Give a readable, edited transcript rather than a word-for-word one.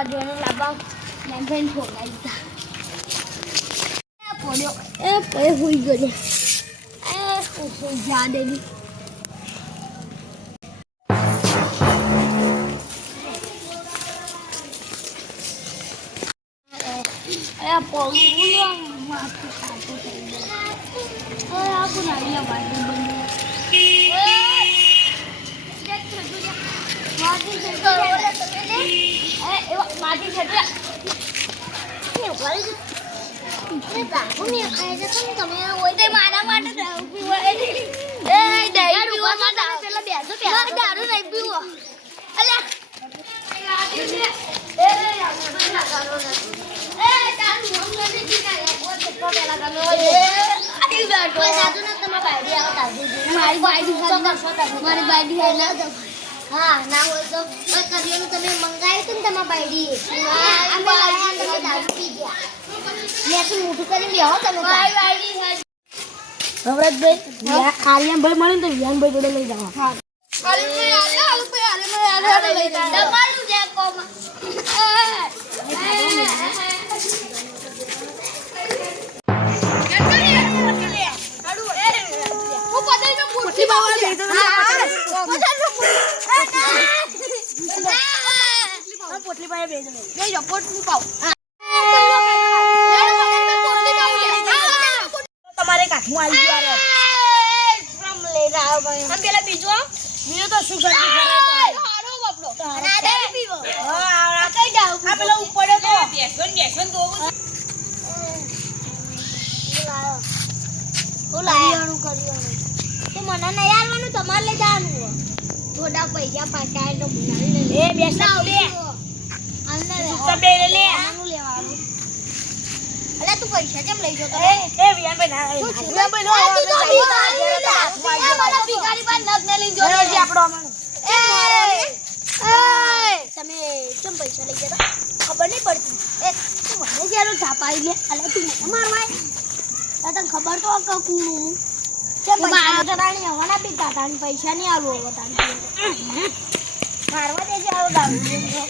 કદીનો લાવવા મેં ભાઈ ફોડાઈ દીધા ફોડ્યો એ પે હોઈ ગયો એ જા દેની એ પોળું માથું ખાતું થઈ ગયું ઓય આ પુનાઈ વાડી બંધ માટી છે એ વાળી એ બાપુ મે ખાય છે તમે ઓય તે મારા માટે દારૂ પીવો એ દારૂ પીવા માટે પેલા બેસો પેલા દારૂ નહીં પીવો અલ્યા એ ના કરો એ તારું નામ નથી કીધા બોલ તો પેલા ગમે ઓય આડી બેઠો કોઈ સાધુ ના તમે બાયડી આવો તાજુ મારી બાયડી તો કરશો મારી બાયડી હે ના હા ના હોય તો કરિયરનું તમે મંગાવ્યું તું ને તમારા બાયડી અમે લાવ્યા તમે દારૂ પી ગયા મેં મોટું કરીને બેહો તમે બાયડી નવરતભાઈ આર્યનભાઈ મળે ને તો વિયાનભાઈ જોડે લઈ જાવ હા આલે લઈ જાવ તમારું જે કોમ પોટલી પાય બેજો લે જો પોટલી પાવ તમારે કાઠું આવી ગયો રે ફ્રમ લઈ રાવ ભાઈ હમ પેલા બીજો તો શું કરી હારો બાપડો ના પીવો હા આ કઈ જાવ આ પેલા ઉપડે તો બેસન તો લાયો કર્યો તો મને નહીં આવવાનું તમારે લઈ જવાનું થોડા પૈસા પાછા તો બોલાવી લે એ બેસા લે અંદર બે લે આનું લેવાનું અલે તું પૈસા કેમ લઈ જતો એ વિયાનભાઈ ના વિયાનભાઈ નો મારા ભિખારી બાદ નગને લઈ જો આપણો તમે કેમ પૈસા લઈ જતા ખબર નહીં પડતી એ તું મને જેનો થાપાઈ લે અલે તું મને મારવાય તને ખબર તો કકુનું કે પૈસા જરાણી હવાના પીતા તાન પૈસા નહીં આલો હવે તાન મારવા દેજે આવો દારૂ